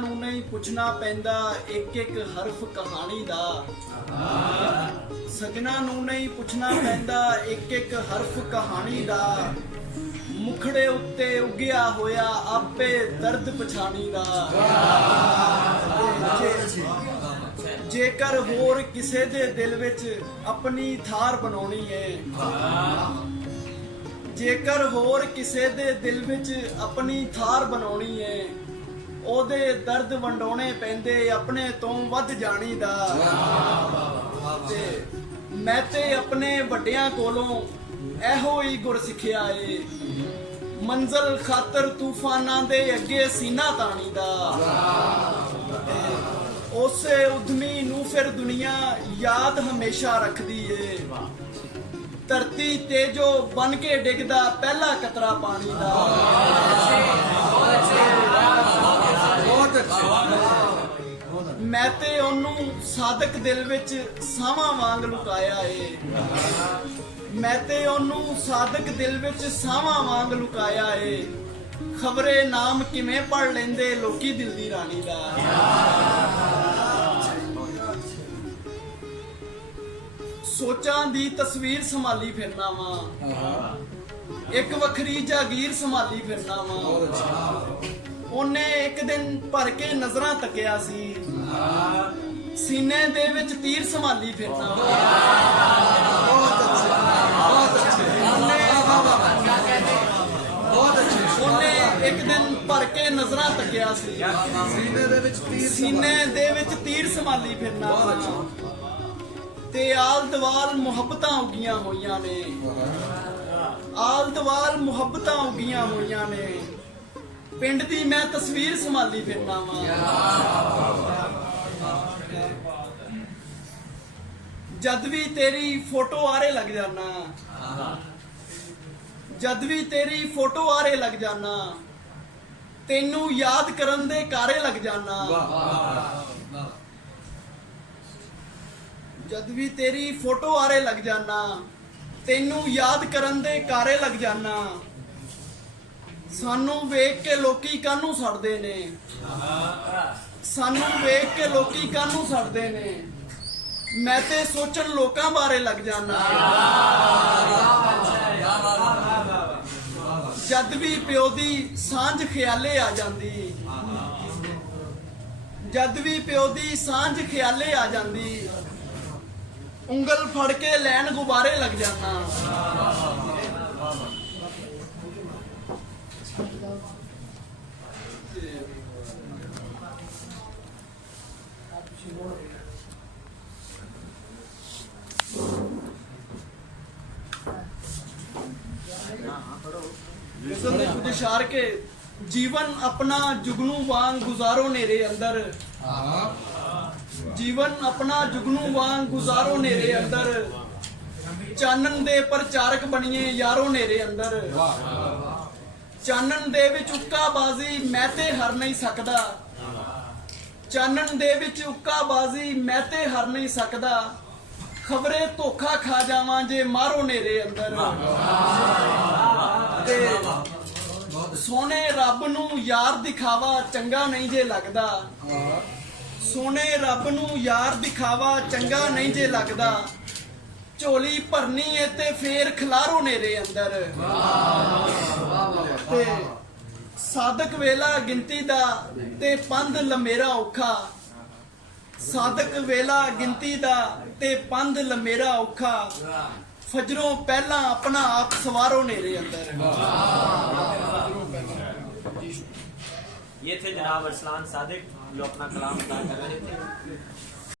ਨੂੰ ਨਹੀਂ ਪੁੱਛਣਾ ਪੈਂਦਾ ਇੱਕ ਇੱਕ ਹਰਫ ਕਹਾਣੀ ਦਾ। ਸਜਣਾ ਨੂੰ ਨਹੀਂ ਪੁੱਛਣਾ ਪੈਂਦਾ ਇੱਕ ਇੱਕ ਹਰਫ ਕਹਾਣੀ ਦਾ। ਮੁਖੜੇ ਉੱਤੇ ਉੱਗਿਆ ਹੋਇਆ ਆਪੇ ਦਰਦ ਪਛਾਣੀ ਦਾ। ਜੇਕਰ ਹੋਰ ਕਿਸੇ ਦੇ ਦਿਲ ਵਿੱਚ ਆਪਣੀ ਥਾਰ ਬਣਾਉਣੀ ਏ, ਜੇਕਰ ਹੋਰ ਕਿਸੇ ਦੇ ਦਿਲ ਵਿੱਚ ਆਪਣੀ ਥਾਰ ਬਣਾਉਣੀ ਏ, ਉਹਦੇ ਦਰਦ ਵੰਡਾਉਣੇ ਪੈਂਦੇ ਆਪਣੇ ਤੋਂ ਵੱਧ ਜਾਣੀ ਦਾ। ਤੇ ਮੈਂ ਤੇ ਆਪਣੇ ਵੱਡਿਆਂ ਕੋਲੋਂ ਇਹੋ ਹੀ ਗੁਰ ਸਿੱਖਿਆ ਏ, ਮੰਜ਼ਲ ਖਾਤਰ ਤੂਫਾਨਾਂ ਦੇ ਅੱਗੇ ਸੀਨਾ ਤਾਣੀ ਦਾ। ਉਸੇ ਉਦਮੀ ਨੂੰ ਫਿਰ ਦੁਨੀਆ ਯਾਦ ਹਮੇਸ਼ਾ ਰੱਖਦੀ ਏ, ਧਰਤੀ ਤੇ ਜੋ ਬਨ ਕੇ ਡਿੱਗਦਾ ਪਹਿਲਾ ਕਤਰਾ ਪਾਣੀ ਦਾ। ਮੈਂ ਤੇ ਉਹਨੂੰ ਸਾਦਕ ਦਿਲ ਵਿੱਚ ਸਾਵਾਂ ਵਾਂਗ ਲੁਕਾਇਆ ਏ, ਮੈਂ ਤੇ ਉਹਨੂੰ ਸਾਦਕ ਦਿਲ ਵਿੱਚ ਸਾਵਾਂ ਵਾਂਗ ਲੁਕਾਇਆ ਏ। ਖਬਰੇ ਨਾਮ ਕਿਵੇਂ ਪੜ ਲੈਂਦੇ ਲੋਕੀ ਦਿਲ ਦੀ ਰਾਣੀ ਦਾ। ਸੋਚਾਂ ਦੀ ਤਸਵੀਰ ਸੰਭਾਲੀ ਫਿਰਨਾ ਵਾ, ਇੱਕ ਵੱਖਰੀ ਜਾਗੀਰ ਸੰਭਾਲੀ ਫਿਰਨਾ ਵਾ। ਉਹਨੇ ਇੱਕ ਦਿਨ ਭਰ ਕੇ ਨਜ਼ਰਾਂ ਤੱਕਿਆ ਸੀ, ਸੀਨੇ ਦੇ ਵਿੱਚ ਤੀਰ ਸੰਭਾਲੀ ਫਿਰਨਾ ਵਾ। ਉਹਨੇ ਇੱਕ ਦਿਨ ਭਰ ਕੇ ਨਜ਼ਰਾਂ ਤੱਕਿਆ ਸੀ, ਸੀਨੇ ਦੇ ਵਿੱਚ ਤੀਰ ਸੰਭਾਲੀ ਫਿਰਨਾ ਵਾ। ਤੇ ਆਲ ਦਵਾਲ ਮੁਹੱਬਤਾਂ ਉੱਗੀਆਂ ਹੋਈਆਂ ਨੇ, ਆਲ ਦਵਾਲ ਮੁਹੱਬਤਾਂ ਉੱਗੀਆਂ ਹੋਈਆਂ ਨੇ। ਪਿੰਡ ਦੀ ਮੈਂ ਤਸਵੀਰ ਸੰਭਾਲੀ ਫਿਰਨਾ ਵਾ। ਜਦ ਵੀ ਤੇਰੀ ਫੋਟੋ ਆਰੇ ਲੱਗ ਜਾਣਾ, ਜਦ ਵੀ ਤੇਰੀ ਫੋਟੋ ਆਰੇ ਲੱਗ ਜਾਣਾ, ਤੈਨੂੰ ਯਾਦ ਕਰਨ ਦੇ ਕਾਰੇ ਲੱਗ ਜਾਣਾ। ਜਦ ਵੀ ਤੇਰੀ ਫੋਟੋ ਆਰੇ ਲੱਗ ਜਾਣਾ, ਤੈਨੂੰ ਯਾਦ ਕਰਨ ਦੇ ਕਾਰੇ ਲੱਗ ਜਾਣਾ। ਸਾਨੂੰ ਵੇਖ ਕੇ ਲੋਕੀ ਕਾਹਨੂੰ ਸੜਦੇ ਨੇ, ਸਾਨੂੰ ਵੇਖ ਕੇ ਲੋਕੀ ਕਾਹਨੂੰ ਸੜਦੇ ਨੇ। ਮੈਂ ਤੇ ਸੋਚਣ ਲੋਕਾਂ ਬਾਰੇ ਲੱਗ ਜਾਣਾ। ਜਦ ਵੀ ਪਿਓ ਦੀ ਸਾਂਝ ਖਿਆਲੇ ਆ ਜਾਂਦੀ, ਜਦ ਵੀ ਪਿਓ ਦੀ ਸਾਂਝ ਖਿਆਲੇ ਆ ਜਾਂਦੀ, ਉਂਗਲ ਫੜ ਕੇ ਲੈਣ ਗੁਬਾਰੇ ਲੱਗ ਜਾਣਾ। कुछ इशार के जीवन अपना जुगनू वांग गुजारो नेरे अंदर, जीवन अपना जुगनू वांग गुजारो नेरे अंदर। चानन दे प्रचारक बनिए यारो नेरे अंदर। चानन दे विच उक्का बाजी मैं ते हर नहीं सकदा, चानन दे विच उक्का बाजी मैं ते हर नहीं सकदा। खबरे धोखा खा जावां जे मारो नेरे अंदर। ते सोने रब नू यार दिखावा चंगा नहीं जे लगदा, सोने रब नू यार दिखावा चंगा नहीं जे लगदा। झोली भरनी है ते फेर खिलारो नेरे अंदर। ते साधक वेला गिनती दा ते पंध लमेरा औखा, साधक वेला गिनती दा ते पंध लमेरा औखा। फजरों पहला अपना आप सवारो नेरे अंदर। ये थे जनाब अरसलान सादिक जो अपना कलाम अदा कर रहे थे।